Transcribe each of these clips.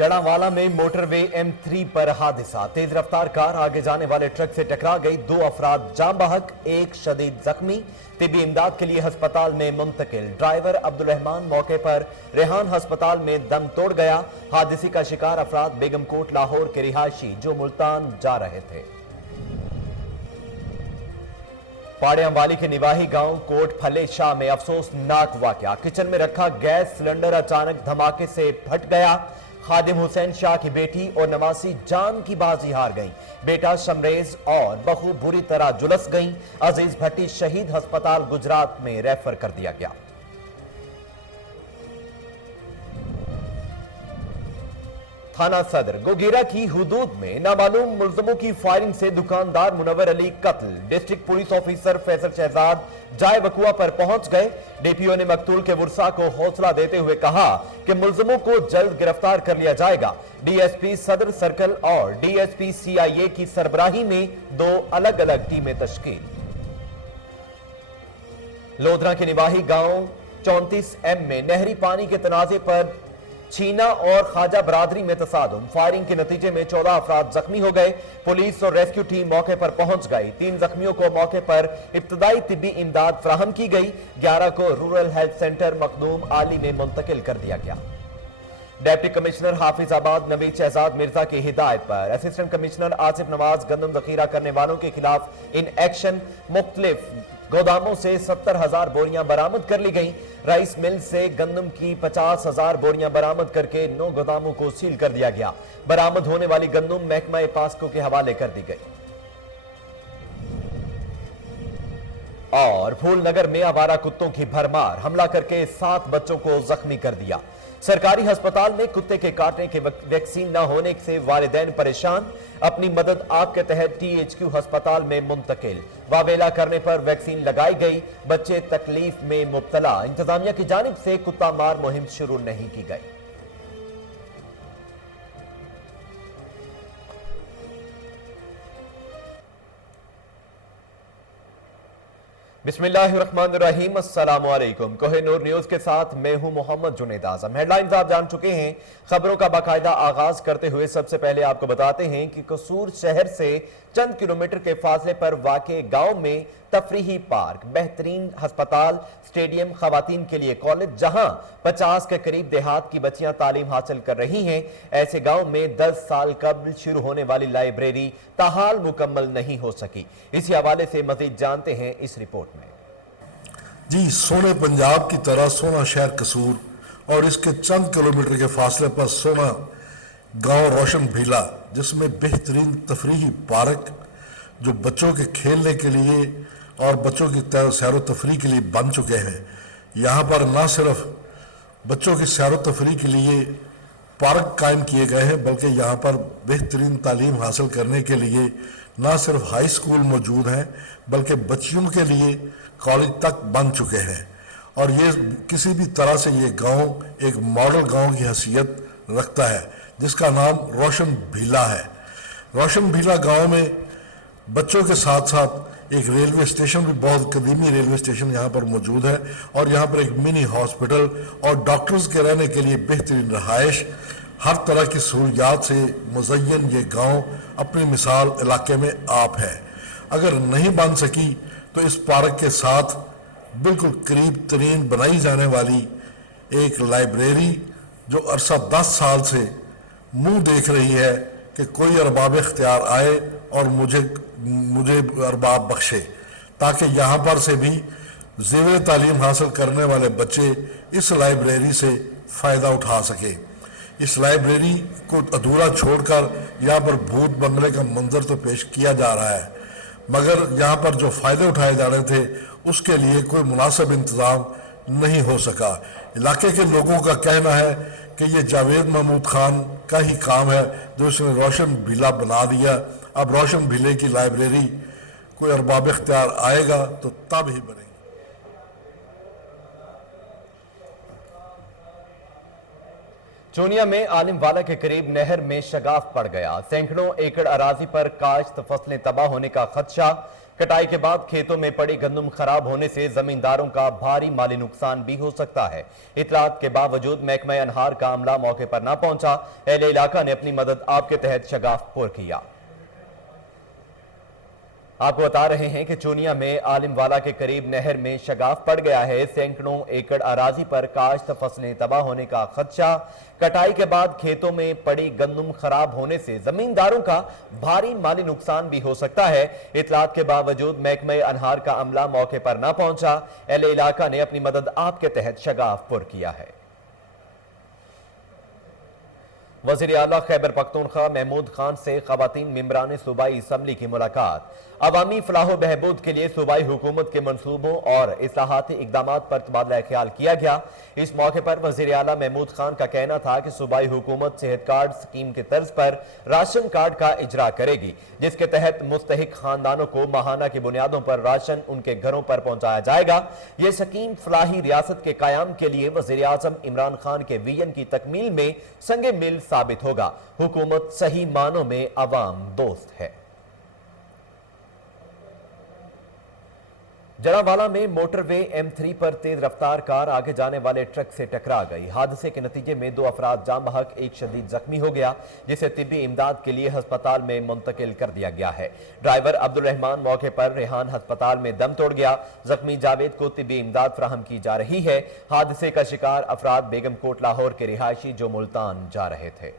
जड़ावाला में motorway M3 पर हादसा। तेज रफ्तार कार आगे जाने वाले ट्रक से टकरा गई। 2 अफराद जाम बहक, एक शदीद जख्मी। तिब्बी इमदाद के लिए अस्पताल में मुंतकिल। ड्राइवर अब्दुल रहमान मौके पर रेहान अस्पताल में दम तोड़ गया। हादसे का शिकार अफराद बेगमकोट लाहौर के रिहायशी जो मुल्तान जा रहे थे। पाड़ियांवाली के निवाही गांव कोट फले शाह में अफसोसनाक वाकया। किचन में रखा गैस सिलेंडर अचानक धमाके से फट गया। खादिम हुसैन शाह की बेटी और नवासी जान की बाजी हार गईं। बेटा शमरेज और बहू बुरी तरह झुलस गईं। अजीज भट्टी शहीद अस्पताल गुजरात में रेफर कर दिया गया। थाना सदर गोगीरा की हुदूद में नामालूम मुल्जमों की फायरिंग से दुकानदार मुनव्वर अली कत्ल। District police officer Faisal Shahzad जाए वकुआ पर पहुंच गए। डीपीओ ने मकतूल के वुरसा को हौसला देते हुए कहा कि मुल्जमों को जल्द गिरफ्तार कर लिया जाएगा। डीएसपी सदर सर्कल और डीएसपी सीआईए की सरबराही में 2 अलग अलग टीमें तश्कील। लोधरा के निवाही गांव 34M में नहरी पानी के तनाजे पर छीना और खाजा बरादरी में तसादुम। फायरिंग के नतीजे में 14 अफराद जख्मी हो गए। पुलिस और रेस्क्यू टीम मौके पर पहुंच गई। 3 जख्मियों को मौके पर इब्तदाई तिब्बी इमदाद फराहम की गई। 11 को रूरल हेल्थ सेंटर मखदूम आली में मुंतकिल कर दिया गया। डिप्टी कमिश्नर हाफिजाबाद नवीद शहजाद मिर्जा की हिदायत पर असिस्टेंट कमिश्नर आसिफ नवाज गंदम जखीरा करने वालों के खिलाफ इन एक्शन। मुख्तलिफ गोदामों से 70,000 बोरियां बरामद कर ली गईं। राइस मिल से गंदम की 50,000 बोरियां बरामद करके 9 गोदामों को सील कर दिया गया। बरामद होने वाली गंदम महकमा पास्को के हवाले कर दी गई। और फूलनगर में आवारा कुत्तों की भरमार, हमला करके 7 बच्चों को जख्मी कर दिया। सरकारी अस्पताल में कुत्ते के काटने के वैक्सीन न होने से वालिदैन परेशान। अपनी मदद आप के तहत THQ अस्पताल में मुंतकिल। वावेला करने पर वैक्सीन लगाई गई। बच्चे तकलीफ में मुब्तला। इंतजामिया की जानिब से कुत्ता मार मुहिम शुरू नहीं की गई। बिस्मिल्लाहिर्रहमानिर्रहीम, अस्सलाम वालेकुम। कोहिनूर न्यूज के साथ मैं हूं मोहम्मद जुनेद आजम। हेडलाइंस आप जान चुके हैं। खबरों का बाकायदा आगाज करते हुए सबसे पहले आपको बताते हैं कि कसूर शहर से चंद किलोमीटर के फासले पर वाक़े गांव में तफरीही पार्क, बेहतरीन अस्पताल, स्टेडियम, खवातीन के लिए कॉलेज, जहां 50 के करीब देहात की बच्चियां तालीम हासिल कर रही हैं। ऐसे गांव में 10 साल कबल शुरू होने वाली लाइब्रेरी ताहाल मुकम्मल नहीं हो सकी। इसी हवाले से मजीद जानते हैं इस रिपोर्ट में। जी, सोने पंजाब की तरह सोना शहर कसूर और इसके चंद किलोमीटर के फासले पर सोना गांव रोशन भीला, जिसमें बेहतरीन तफरीही पार्क जो बच्चों के खेलने के लिए और बच्चों की सैर तफरी के लिए बन चुके हैं। यहाँ पर न सिर्फ बच्चों की सैर तफरी के लिए पार्क कायम किए गए हैं, बल्कि यहाँ पर बेहतरीन तालीम हासिल करने के लिए न सिर्फ हाई स्कूल मौजूद हैं, बल्कि बच्चियों के लिए कॉलेज तक बन चुके हैं। और ये किसी भी तरह से ये गांव एक मॉडल गांव की हैसियत रखता है, जिसका नाम रोशन भीला है। रोशन भीला गांव में बच्चों के साथ साथ एक रेलवे स्टेशन भी, बहुत कदीमी रेलवे स्टेशन यहाँ पर मौजूद है। और यहाँ पर एक मिनी हॉस्पिटल और डॉक्टर्स के रहने के लिए बेहतरीन रहायश, हर तरह की सहूलियात से मुज़य्यन ये गांव अपनी मिसाल इलाके में आप है। अगर नहीं बन सकी तो इस पार्क के साथ बिल्कुल करीब तरीन बनाई जाने वाली एक लाइब्रेरी जो अरसा 10 साल से मुंह देख रही है कि कोई अरबाब इख्तियार आए और मुझे अरबाब बख्शे, ताकि यहाँ पर से भी ज़ेवर तालीम हासिल करने वाले बच्चे इस लाइब्रेरी से फ़ायदा उठा सके। इस लाइब्रेरी को अधूरा छोड़कर यहाँ पर भूत बंगले का मंजर तो पेश किया जा रहा है, मगर यहाँ पर जो फ़ायदे उठाए जा रहे थे उसके लिए कोई मुनासिब इंतज़ाम नहीं हो सका। इलाके के लोगों का कहना है कि ये जावेद महमूद खान का ही काम है जो इसने रोशन भीला बना दिया। अब रोशन भीले की लाइब्रेरी कोई अरबाब इख्तियार आएगा तो तब ही बनेगी। चूनिया में आलिमवाला के करीब नहर में शगाफ पड़ गया। सैकड़ों एकड़ अराजी पर काश्त फसलें तबाह होने का खदशा। कटाई के बाद खेतों में पड़ी गंदम खराब होने से जमींदारों का भारी माली नुकसान भी हो सकता है। इतलात के बावजूद महकमा अनहार का अमला मौके पर न पहुंचा। अहले इलाका ने अपनी मदद आपके तहत शगाफ पुर किया। आपको बता रहे हैं कि चूनिया में आलिमवाला के करीब नहर में शगाफ पड़ गया है। सैकड़ों एकड़ अराजी पर काश्त फसलें तबाह होने का खदशा। कटाई के बाद खेतों में पड़ी गंदम खराब होने से जमींदारों का भारी माली नुकसान भी हो सकता है। इतलात के बावजूद महकमा अनहार का अमला मौके पर न पहुंचा। अहले इलाका ने अपनी मदद आपके तहत शगाफ पुर किया है। वज़ीर आला खैबर पख्तूनख्वा महमूद खान से ख़वातीन मेंबरान सूबाई असम्बली की मुलाकात। अवामी फलाह बहबूद के लिए सूबाई हुकूमत के मनसूबों और इस्लाहाती इक़दामात पर तबादला ख्याल किया गया। इस मौके पर वज़ीर आला महमूद खान का कहना था कि सूबाई हुकूमत सेहत कार्ड स्कीम के तर्ज पर राशन कार्ड का इजरा करेगी, जिसके तहत मुस्तहिक खानदानों को माहाना की बुनियादों पर राशन उनके घरों पर पहुंचाया जाएगा। ये स्कीम फलाही रियासत के कायम के लिए वज़ीर आज़म इमरान खान के विजन की तकमील में संगे मिल साबित होगा। हुकूमत सही मानों में अवाम दोस्त है। जड़ावाला में मोटरवे M3 पर तेज रफ्तार कार आगे जाने वाले ट्रक से टकरा गई। हादसे के नतीजे में 2 अफराद जाम बहक, एक शदीद जख्मी हो गया, जिसे तिब्बी इमदाद के लिए अस्पताल में मुंतकिल कर दिया गया है। ड्राइवर अब्दुल रहमान मौके पर रेहान अस्पताल में दम तोड़ गया। जख्मी जावेद को तिब्बी इमदाद फराहम की जा रही है। हादसे का शिकार अफराद बेगम कोट लाहौर के रिहायशी जो मुल्तान जा रहे थे।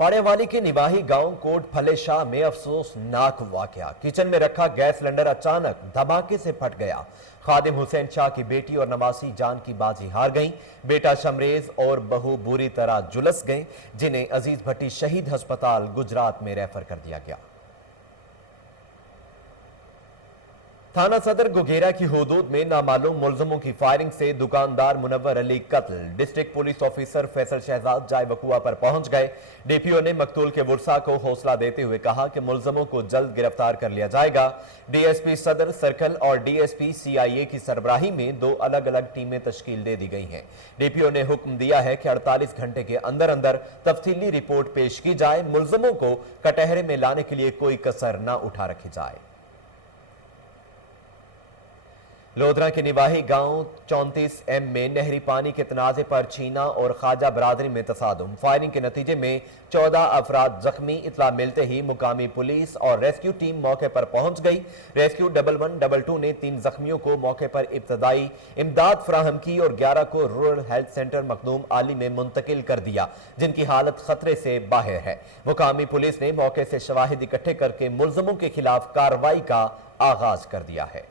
पाड़ेवाली के निवाही गांव कोट फले शाह में अफसोसनाक वाकया। किचन में रखा गैस सिलेंडर अचानक धमाके से फट गया। खादिम हुसैन शाह की बेटी और नवासी जान की बाजी हार गईं। बेटा शमरेज और बहू बुरी तरह झुलस गए, जिन्हें अजीज भट्टी शहीद अस्पताल गुजरात में रेफर कर दिया गया। थाना सदर गुगेरा की हुदूद में नामालूम मुलजमों की फायरिंग से दुकानदार मुनव्वर अली कत्ल। District police officer Faisal Shahzad जाय वकुआ पर पहुंच गए। डीपीओ ने मकतूल के वर्सा को हौसला देते हुए कहा कि मुलजमों को जल्द गिरफ्तार कर लिया जाएगा। डीएसपी सदर सर्कल और डीएसपी सीआईए की सरबराही में 2 अलग अलग टीमें तश्कील दे दी गई हैं। डीपीओ ने हुक्म दिया है कि 48 घंटे के अंदर अंदर तफसीली रिपोर्ट पेश की जाए। मुलजमों को कटहरे में लाने के लिए कोई कसर न उठा रखी जाए। लोधरा के निवाही गांव 34M में नहरी पानी के तनाजे पर छीना और ख्वाजा बरादरी में तसादुम। फायरिंग के नतीजे में 14 अफराद जख्मी। इतला मिलते ही मुकामी पुलिस और रेस्क्यू टीम मौके पर पहुंच गई। रेस्क्यू 1112 ने 3 जख्मियों को मौके पर इब्तदाई इमदाद फराहम की और 11 को रूरल हेल्थ सेंटर मखदूम आली में मुंतकिल कर दिया, जिनकी हालत खतरे से बाहर है। मुकामी पुलिस ने मौके से शवाहिद इकट्ठे करके मुलजमों के खिलाफ कार्रवाई का आगाज कर दिया है।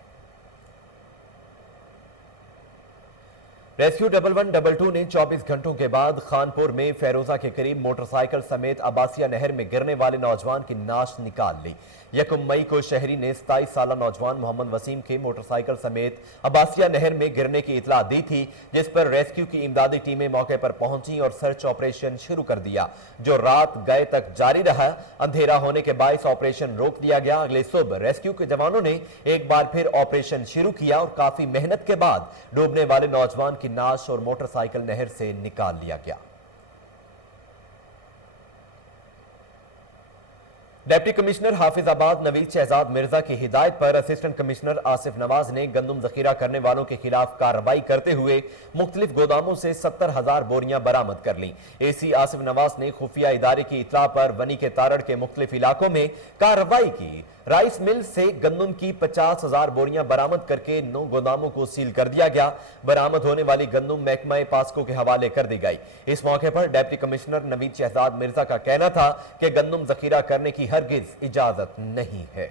रेस्क्यू 1112 ने 24 घंटों के बाद खानपुर में फेरोजा के करीब मोटरसाइकिल समेत अब्बासिया नहर में गिरने वाले नौजवान की नाश निकाल ली। 1 मई को शहरी ने 27 साल नौजवान मोहम्मद वसीम के मोटरसाइकिल समेत अब्बासिया नहर में गिरने की इतला दी थी, जिस पर रेस्क्यू की इमदादी टीमें मौके पर पहुंची और सर्च ऑपरेशन शुरू कर दिया, जो रात गए तक जारी रहा। अंधेरा होने के बायस ऑपरेशन रोक दिया गया। अगले सुबह रेस्क्यू के जवानों ने एक बार फिर ऑपरेशन शुरू किया और काफी मेहनत के बाद डूबने वाले नौजवान की नाश और मोटरसाइकिल नहर से निकाल लिया गया। डिप्टी कमिश्नर हाफिजाबाद नवीद शहजाद मिर्जा की हिदायत पर असिस्टेंट कमिश्नर आसिफ नवाज ने गंदम जखीरा करने वालों के खिलाफ कार्रवाई करते हुए मुख्तलिफ गोदामों से 70,000 बोरियां बरामद कर ली। एसी आसिफ नवाज ने खुफिया इदारे की इतला पर वनी के तारड़ के मुख्तलिफ इलाकों में कार्रवाई की। राइस मिल से गंदम की 50,000 बोरियां बरामद करके 9 गोदामों को सील कर दिया गया। बरामद होने वाली गंदम महकमा पास्को के हवाले कर दी गई। इस मौके पर डिप्टी कमिश्नर नवीद शहजाद मिर्जा का कहना था कि गंदम जखीरा करने की हरगिज इजाजत नहीं है।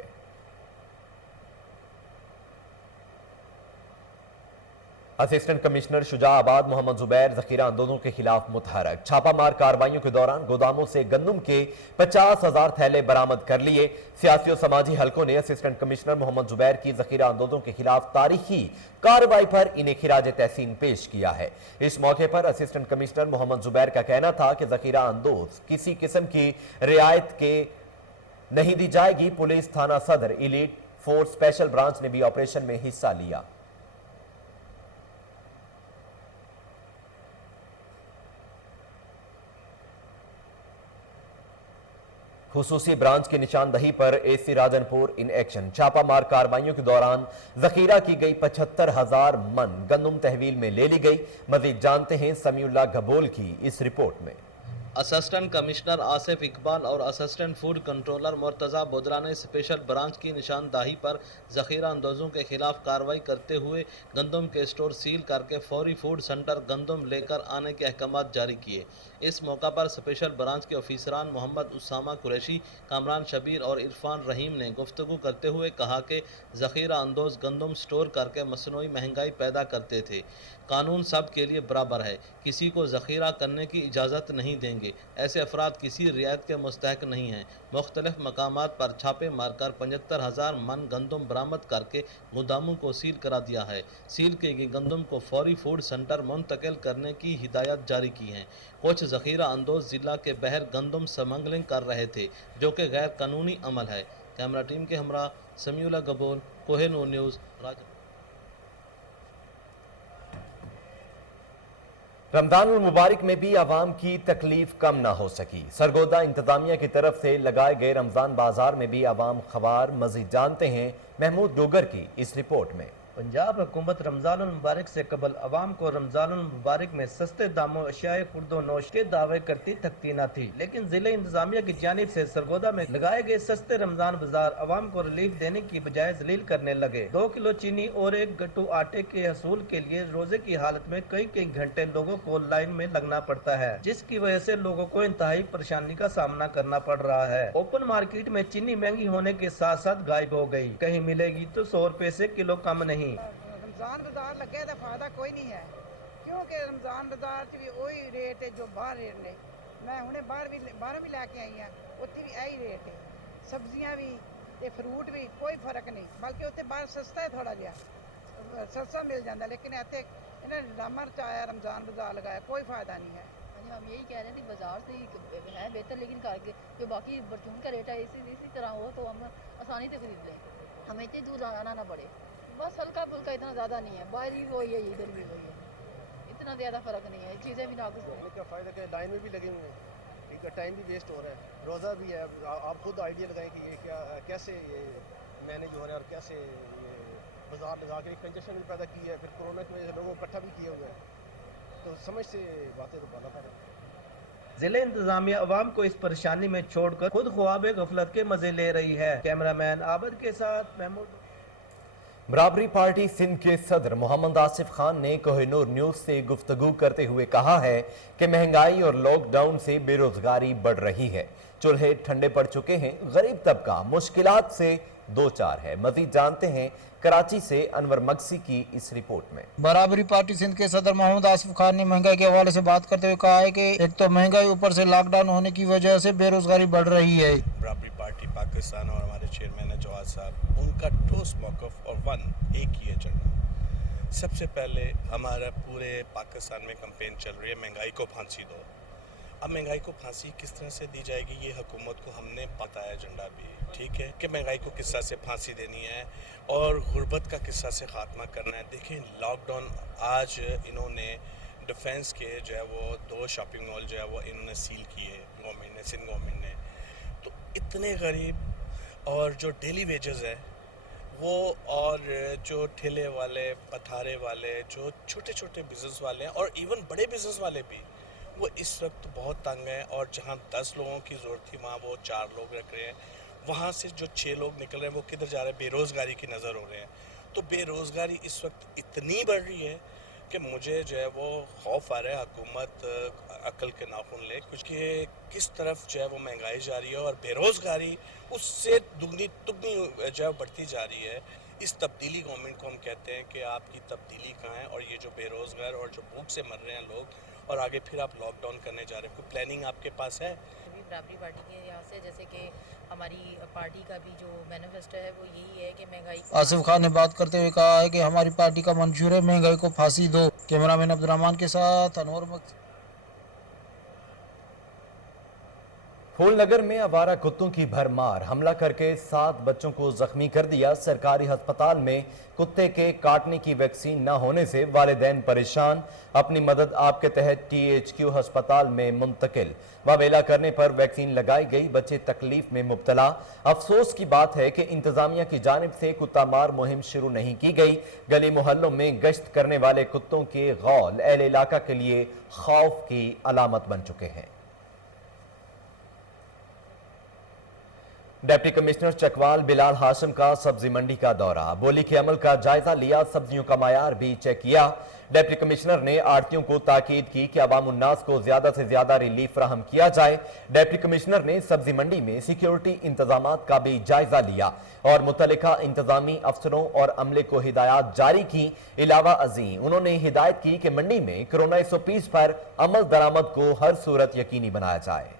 असिस्टेंट कमिश्नर शुजाआबाद मोहम्मद जुबैर जखीरा अंदोजों के खिलाफ मुतहरक। छापामार कार्रवाइयों के दौरान गोदामों से गंदम के 50,000 थैले बरामद कर लिए। सियासी और समाजी हलकों ने असिस्टेंट कमिश्नर मोहम्मद जुबैर की जखीरा अंदोजों के खिलाफ तारीखी कार्रवाई पर इन्हें खिराज तहसीन पेश किया है। इस मौके पर असिस्टेंट कमिश्नर मोहम्मद जुबैर का कहना था कि जखीरा अंदोज किसी किस्म की रियायत के नहीं दी जाएगी। पुलिस थाना सदर इलीट फोर्स स्पेशल ब्रांच ने भी ऑपरेशन में हिस्सा लिया। खुसूसी ब्रांच की निशानदही पर एसी राजनपुर इन एक्शन। छापामार कार्रवाइयों के दौरान जखीरा की गई 75,000 मन गंदम तहवील में ले ली गई। मजीद जानते हैं समीउल्लाह गबोल की इस रिपोर्ट में। असिस्टेंट कमिश्नर आसिफ इकबाल और असिस्टेंट फूड कंट्रोलर मुर्तज़ा बुदरा ने स्पेशल ब्रांच की निशानदही पर जखीरा अंदोजों के खिलाफ कार्रवाई करते हुए गंदम के स्टोर सील करके फौरी फूड सेंटर गंदम लेकर आने के अहकामात जारी किए। इस मौका पर स्पेशल ब्रांच के ऑफिसरान मोहम्मद उसामा कुरैशी, कामरान शबीर और इरफान रहीम ने गुफ्तगू करते हुए कहा कि जखीरा अंदोज गंदम स्टोर करके मसनूई महंगाई पैदा करते थे। कानून सब के लिए बराबर है, किसी को जखीरा करने की इजाज़त नहीं देंगे। ऐसे अफराद किसी रियायत के मुस्तहक नहीं हैं। मुख्तलिफ मकामात पर छापे मारकर 75,000 मन गंदम बरामद करके गोदामों को सील करा दिया है। सील की गई गंदम को फौरी फूड सेंटर मुंतकिल करने की हिदायत जारी की हैं। कुछ जखीरा अंदोज जिला के बहर गंदम स्मगलिंग कर रहे थे, जो कि गैर कानूनी अमल है। कैमरा टीम के हमरा समीउल्लाह गबोल, कोहिनूर न्यूज़, राजस्थान। रमजान मुबारक में भी आवाम की तकलीफ कम ना हो सकी। सरगोदा इंतजामिया की तरफ से लगाए गए रमजान बाजार में भी आवाम खवार। मजीद जानते हैं महमूद डोगर की इस रिपोर्ट में। पंजाब हुकूमत रमजान मुबारक से कबल अवाम को रमजान मुबारक में सस्ते दामों अशियाए खुर्दो नोश के दावे करती थकती न थी, लेकिन जिले इंतजामिया की जानिब से सरगोदा में लगाए गए सस्ते रमजान बाजार अवाम को रिलीफ देने की बजाय जलील करने लगे। 2 किलो चीनी और 1 गट्टू आटे के हसूल के लिए रोजे की हालत में कई घंटे लोगों को लाइन में लगना पड़ता है, जिसकी वजह से लोगों को इंतहाई परेशानी का सामना करना पड़ रहा है। ओपन मार्केट में चीनी महंगी होने के साथ साथ गायब हो गई। कहीं मिलेगी तो 100 रुपए से किलो कम नहीं। रमजान बाजार लगे तो फायदा कोई नहीं है, क्योंकि रमजान बाजार च भी वही रेट है जो बाहर रेट ने। मैं हुणे बाहर भी लैके आई हाँ, उत्थे भी यही रेट है। सब्जियां भी ते फ्रूट भी कोई फर्क नहीं, बल्कि उत्थे बाहर सस्ता है, थोड़ा जिहा सस्ता मिल जाता, लेकिन इत्थे इन्हें ड्रामा रचाया, रमजान बाजार लगाया, कोई फायदा नहीं है। हम यही कह रहे थे बाजार से ही है बेहतर, लेकिन करके जो बाकी परचून का रेट है इसी तरह हो तो हम आसानी से खरीद लें, हमें इतनी दूर आना ना पड़े। बस हल्का फुल्का, इतना ज़्यादा नहीं है। बाहर भी वही है, इधर भी वही है, इतना ज़्यादा फ़र्क नहीं है। चीज़ें भी नाकुस हैं। क्या फ़ायदा कि लाइन में भी लगे हुए हैं, ठीक है, टाइम भी वेस्ट हो रहा है, रोज़ा भी है। आप खुद आइडिया लगाएं कि ये क्या कैसे ये मैनेज हो रहा है और कैसे ये बाजार लगा के कंजेशन भी पैदा की है, फिर कोरोना की वजह से लोगों को इकट्ठा भी किए हुए हैं, तो समझ से बातें तो बोला पड़ा। जिले इंतजामिया अवाम को इस परेशानी में छोड़कर खुद ख्वाब गफलत के मजे ले रही है। कैमरामैन आबद के साथ महमूद। बराबरी पार्टी सिंध के सदर मोहम्मद आसिफ खान ने कोहिनूर न्यूज से गुफ्तगू करते हुए कहा है कि महंगाई और लॉकडाउन से बेरोजगारी बढ़ रही है। चूल्हे ठंडे पड़ चुके हैं, गरीब तबका मुश्किलात से दो चार है। मजीद जानते हैं कराची से अनवर मक्सी की इस रिपोर्ट में। बराबरी पार्टी सिंध के सदर मोहम्मद आसिफ खान ने महंगाई के हवाले से बात करते हुए कहा है कि एक तो महंगाई, ऊपर से लॉकडाउन होने की वजह से बेरोजगारी बढ़ रही है। बराबरी पार्टी पाकिस्तान और हमारे चेयरमैन है जवाद साहब, उनका ठोस मौक़िफ़ और एक ही एजेंडा। सबसे पहले हमारा पूरे पाकिस्तान में कैंपेन चल रही है महंगाई को फांसी दो। अब महंगाई को फांसी किस तरह से दी जाएगी, ये हुकूमत को हमने बताया एजेंडा भी, ठीक है, कि महंगाई को किस तरह से फांसी देनी है और गुर्बत का किस तरह से ख़ात्मा करना है। देखें, लॉकडाउन आज इन्होंने डिफेंस के जो है वो 2 शॉपिंग मॉल जो है वो इन्होंने सील किए गवर्नमेंट ने, सिंध गवर्नमेंट ने। तो इतने गरीब और जो डेली वेजेस है वो, और जो ठेले वाले, पथारे वाले, जो छोटे छोटे बिजनेस वाले हैं और इवन बड़े बिजनेस वाले भी, वो इस वक्त बहुत तंग हैं। और जहाँ 10 लोगों की ज़रूरत थी वहाँ वो 4 लोग रख रहे हैं। वहाँ से जो 6 लोग निकल रहे हैं वो किधर जा रहे हैं, बेरोज़गारी की नज़र हो रहे हैं। तो बेरोज़गारी इस वक्त इतनी बढ़ रही है कि मुझे जो है वो खौफ आ रहा है हुकूमत अकल के नाखून ले, क्योंकि किस तरफ जो है वो महंगाई जा रही है और बेरोज़गारी उससे दुगनी तुगनी जो है बढ़ती जा रही है। इस तब्दीली गवर्नमेंट को हम कहते हैं कि आपकी तब्दीली कहाँ है, और ये जो बेरोज़गार और जो भूख से मर रहे हैं लोग और आगे फिर आप लॉकडाउन करने जा रहे हैं, कोई प्लानिंग आपके पास है? बराबरी पार्टी के यहाँ से जैसे कि हमारी पार्टी का भी जो मैनिफेस्टो है वो यही है कि महंगाई आसिफ खान ने बात करते हुए कहा है कि हमारी पार्टी का मंशूर है महंगाई को फांसी दो। कैमरामैन अब्दुर्रहमान के साथ अनवर मक्स। फूलनगर में आवारा कुत्तों की भरमार हमला करके 7 बच्चों को जख्मी कर दिया। सरकारी अस्पताल में कुत्ते के काटने की वैक्सीन न होने से वालिदैन परेशान। अपनी मदद आपके तहत THQ अस्पताल में मुंतकिल। वावेला करने पर वैक्सीन लगाई गई, बच्चे तकलीफ में मुब्तला। अफसोस की बात है कि इंतजामिया की जानिब से कुत्ता मार मुहिम शुरू नहीं की गई। गली मोहल्लों में गश्त करने वाले कुत्तों के गौल अहले इलाका के लिए खौफ की अलामत बन चुके हैं। डिप्टी कमिश्नर चकवाल बिलाल हाशिम का सब्जी मंडी का दौरा, बोली के अमल का जायजा लिया, सब्जियों का मायार भी चेक किया। डिप्टी कमिश्नर ने आड़तियों को ताकीद की कि अवाम उन्नास को ज्यादा से ज्यादा रिलीफ फराहम किया जाए। डिप्टी कमिश्नर ने सब्जी मंडी में सिक्योरिटी इंतजामात का भी जायजा लिया और मुतल्लिका इंतजामी अफसरों और अमले को हिदायत जारी की। इलावा अजीम उन्होंने हिदायत की कि मंडी में कोरोना 120 पर अमल दरामद को हर सूरत यकीनी बनाया जाए।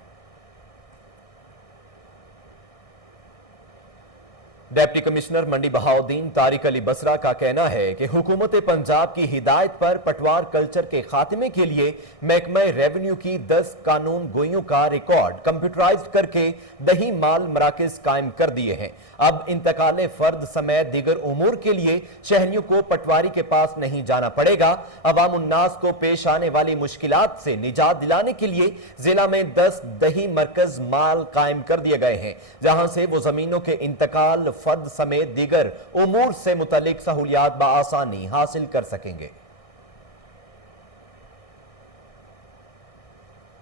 डिप्टी कमिश्नर मंडी बहाउद्दीन तारिक अली बसरा का कहना है कि हुकूमत पंजाब की हिदायत पर पटवार कल्चर के खात्मे के लिए महकमा रेवेन्यू की 10 कानून गोइयों का रिकॉर्ड कंप्यूटराइज्ड करके दही माल मराकज कायम कर दिए हैं। अब इंतकाले फर्द समेत दीगर उमूर के लिए शहरियों को पटवारी के पास नहीं जाना पड़ेगा। अवाम उन्नास को पेश आने वाली मुश्किलात से निजात दिलाने के लिए जिला में 10 दही मरकज माल कायम कर दिए गए हैं, जहां से वो जमीनों के इंतकाल फर्द समेत दीगर उमूर से मुतल्लिक सहूलियात बआसानी हासिल कर सकेंगे।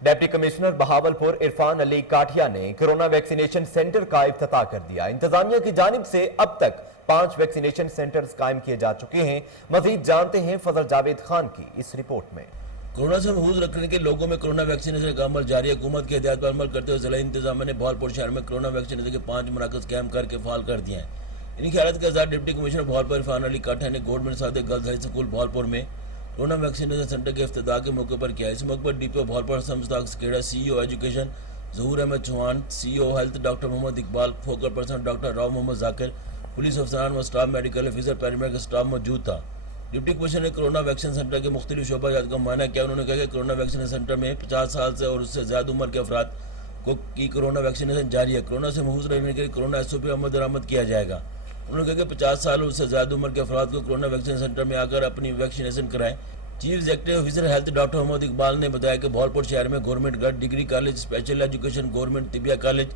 डिप्टी कमिश्नर बहावलपुर इरफान अली काठिया ने कोरोना वैक्सीनेशन सेंटर का इफ्तिताह कर दिया। इंतजामिया की जानिब से अब तक 5 वैक्सीनेशन सेंटर्स कायम किए जा चुके हैं। मजीद जानते हैं फजल जावेद खान की इस रिपोर्ट में। कोरोना से महफूज रखने के लोगों में कोरोना वैक्सीनेशन का अमल जारी है। हुकूमत की हिदायत पर अमल करते हुए जिला इंतजामिया ने बहावलपुर शहर में कोरोना वैक्सीनेशन के 5 मराकज कैंप करके फाल कर दिए हैं। इनकी हालत के साथ डिप्टी कमिश्नर बहावलपुर इरफान अली काठिया ने government Sadiq girls high school Bahawalpur में कोरोना वैक्सीनेशन सेंटर के इफ्तिताह के मौके पर किया। इस मौके पर DPO बहावलपुर समस्ताक सकेड़ा, CEO education Zahoor Ahmed Chauhan, CEO health doctor Muhammad Iqbal, focal person doctor Rao Muhammad Zakir, police अफसरान व staff, medical officer, paramedical staff मौजूद था। डिप्टी कमिश्नर ने कोरोना वैक्सीन सेंटर के मुख्तलिफ शोबाजात का मायना किया। उन्होंने कहा कि कोरोना वैक्सीनेशन सेंटर में 50 साल से और उससे ज़्यादा उम्र के अफराद की कोरोना वैक्सीनेशन जारी है। कोरोना से महफूज रहने के लिए कोरोना SOP अमल दरामद किया जाएगा। उन्होंने कहा कि 50 साल और उससे ज़्यादा उम्र के अफराद को कोरोना वैक्सीन सेंटर में आकर अपनी वैक्सीनेशन कराएं। Chief executive officer health doctor Muhammad Iqbal ने बताया कि बहावलपुर शहर में government girls degree college, special education government Tibbia college,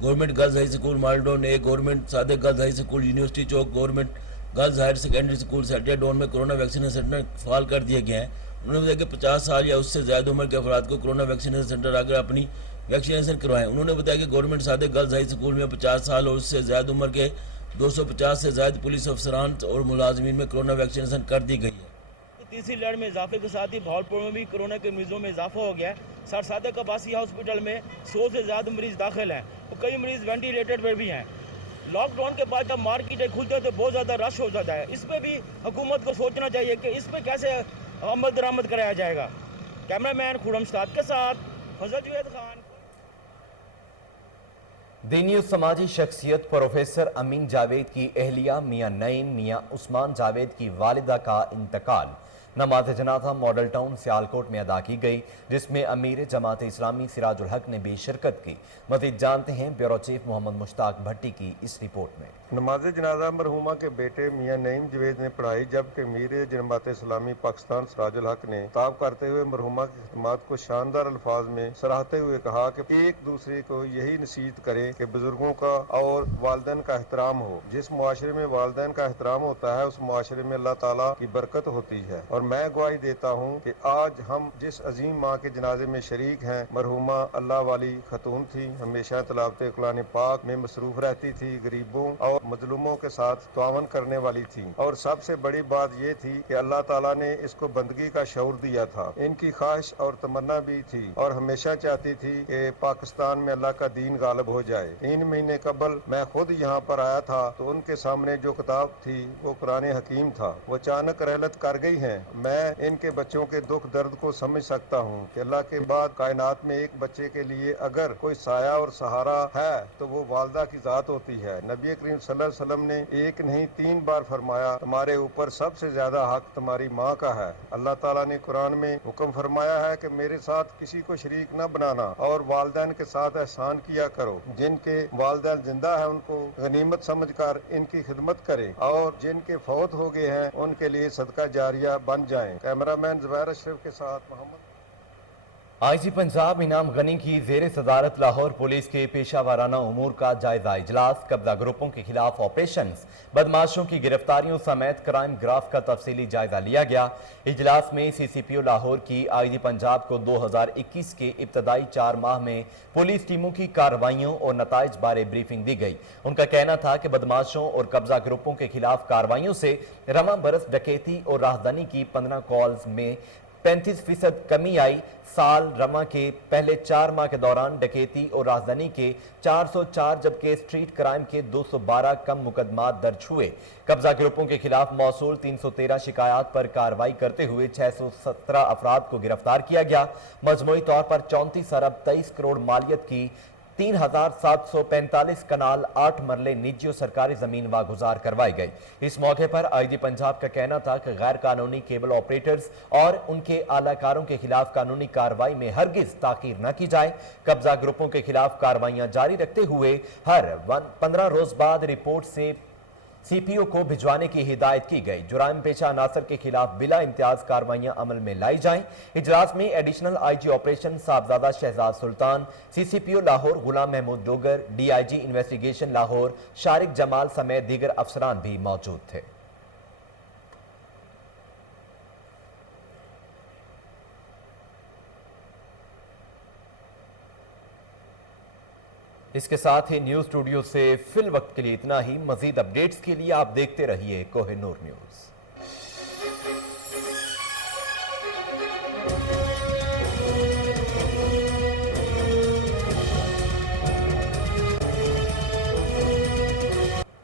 government girls high school मालडोन ए, government Sadiq girls high school university Chowk, government girls higher secondary school sector डोन में कोरोना वैक्सीनेशन सेंटर फाल कर दिए गए हैं। उन्होंने बताया कि 50 साल या उससे ज़्यादा उम्र के अफराद को कोरोना वैक्सीनेशन सेंटर आकर अपनी वैक्सीनेशन करवाएं। उन्होंने बताया कि government Sadiq girls high school में 50 साल और उससे ज़्यादा उम्र के 250 से ज़्यादा पुलिस अफसरान और मुलाजमीन में कोरोना वैक्सीनेशन कर दी गई है। तीसरी लहर में इजाफे के साथ ही बहावलपुर में भी कोरोना के मरीजों में इजाफा हो गया है। सर सादिक अब्बासी हॉस्पिटल में 100 से ज़्यादा मरीज दाखिल हैं और कई मरीज वेंटिलेटर पर भी हैं। लॉकडाउन के बाद जब मार्केटें खुलते हैं तो बहुत ज़्यादा रश हो जाता है। इस पर भी हुकूमत को सोचना चाहिए कि इस पर कैसे अमल दरामद कराया जाएगा। कैमरामैन खुरम साद के साथ फजल जावेद खान। दीनी और समाजी शख्सियत प्रोफेसर अमीन जावेद की अहलिया मियाँ नईम मियाँ उस्मान जावेद की वालिदा का इंतकाल नमाज जनाजा मॉडल टाउन सियालकोट में अदा की गई, जिसमें अमीर जमात इस्लामी सिराजुल हक ने भी शिरकत की। मज़ीद जानते हैं ब्यूरो चीफ मोहम्मद मुश्ताक भट्टी की इस रिपोर्ट में। नमाज जनाजा मरहुमा के बेटे मियाँ नईम जावेद ने पढ़ाई, जबकि अमीर जमात इस्लामी पाकिस्तान सिराजुल हक ने खिताब करते हुए मरहुमा की खिदमत को शानदार अल्फाज में सराहते हुए कहा कि एक दूसरे को यही नसीहत करें कि बुजुर्गों का और वालिदैन का एहतराम हो। जिस मुआशरे में वालिदैन का एहतराम होता है उस मुआशरे में अल्लाह ताला की बरकत होती है और میں گواہی دیتا ہوں کہ آج ہم جس عظیم ماں کے جنازے میں شریک ہیں، مرحومہ اللہ والی خاتون تھی، ہمیشہ تلاوت قرآن پاک میں مصروف رہتی تھی، غریبوں اور مظلوموں کے ساتھ تعاون کرنے والی تھی، اور سب سے بڑی بات یہ تھی کہ اللہ تعالیٰ نے اس کو بندگی کا شعور دیا تھا۔ ان کی خواہش اور تمنا بھی تھی اور ہمیشہ چاہتی تھی کہ پاکستان میں اللہ کا دین غالب ہو جائے۔ 3 مہینے قبل میں خود یہاں پر آیا تھا تو ان کے سامنے جو کتاب تھی وہ قرآن حکیم تھا۔ وہ اچانک رحلت کر گئی ہیں۔ میں ان کے بچوں کے دکھ درد کو سمجھ سکتا ہوں کہ اللہ کے بعد کائنات میں ایک بچے کے لیے اگر کوئی سایہ اور سہارا ہے تو وہ والدہ کی ذات ہوتی ہے۔ نبی کریم صلی اللہ علیہ وسلم نے ایک نہیں 3 بار فرمایا تمہارے اوپر سب سے زیادہ حق تمہاری ماں کا ہے۔ اللہ تعالیٰ نے قرآن میں حکم فرمایا ہے کہ میرے ساتھ کسی کو شریک نہ بنانا اور والدین کے ساتھ احسان کیا کرو۔ جن کے والدین زندہ ہیں ان کو غنیمت سمجھ کر ان کی خدمت کریں اور جن کے فوت ہو گئے ہیں ان کے لیے صدقہ جاریہ بن جائیں۔ کیمرہ مین زبیر اشرف کے ساتھ محمد۔ آئی جی پنجاب انعام غنی کی زیر صدارت لاہور پولیس کے پیشہ ورانہ امور کا جائزہ اجلاس، قبضہ گروپوں کے خلاف آپریشنز، بدماشوں کی گرفتاریوں سمیت کرائم گراف کا تفصیلی جائزہ لیا گیا۔ اجلاس میں سی سی پی او لاہور کی آئی جی پنجاب کو 2021 کے ابتدائی 4 ماہ میں پولیس ٹیموں کی کارروائیوں اور نتائج بارے بریفنگ دی گئی۔ ان کا کہنا تھا کہ بدماشوں اور قبضہ گروپوں کے خلاف کارروائیوں سے رواں برس ڈکیتی اور راہدانی کی 15 کالز میں 35% کمی آئی۔ سال رواں کے پہلے 4 ماہ کے دوران ڈکیتی اور رازدانی کے 404 جبکہ اسٹریٹ کرائم کے 212 کم مقدمات درج ہوئے۔ قبضہ گروپوں کے خلاف موصول 313 شکایات پر کارروائی کرتے ہوئے 617 افراد کو گرفتار کیا گیا۔ مجموعی طور پر 34 ارب 23 کروڑ مالیت کی 3745 کنال 8 مرلے نجی و سرکاری زمین واگزار کروائی گئی۔ اس موقع پر آئی جی پنجاب کا کہنا تھا کہ غیر قانونی کیبل آپریٹرز اور ان کے اعلی کاروں کے خلاف قانونی کارروائی میں ہرگز تاخیر نہ کی جائے۔ قبضہ گروپوں کے خلاف کارروائیاں جاری رکھتے ہوئے ہر 15 روز بعد رپورٹ سے سی پی او کو بھجوانے کی ہدایت کی گئی۔ جرائم پیشہ عناصر کے خلاف بلا امتیاز کارروائیاں عمل میں لائی جائیں۔ اجلاس میں additional I G operation Sahibzada Shahzad Sultan, C C P O Lahore Ghulam Mahmood Dogar, D I G investigation Lahore Shariq Jamal سمیت دیگر افسران بھی موجود تھے۔ اس کے ساتھ ہی نیوز اسٹوڈیو سے فی الوقت کے لیے اتنا ہی۔ مزید اپڈیٹس کے لیے آپ دیکھتے رہیے کوہ نور نیوز۔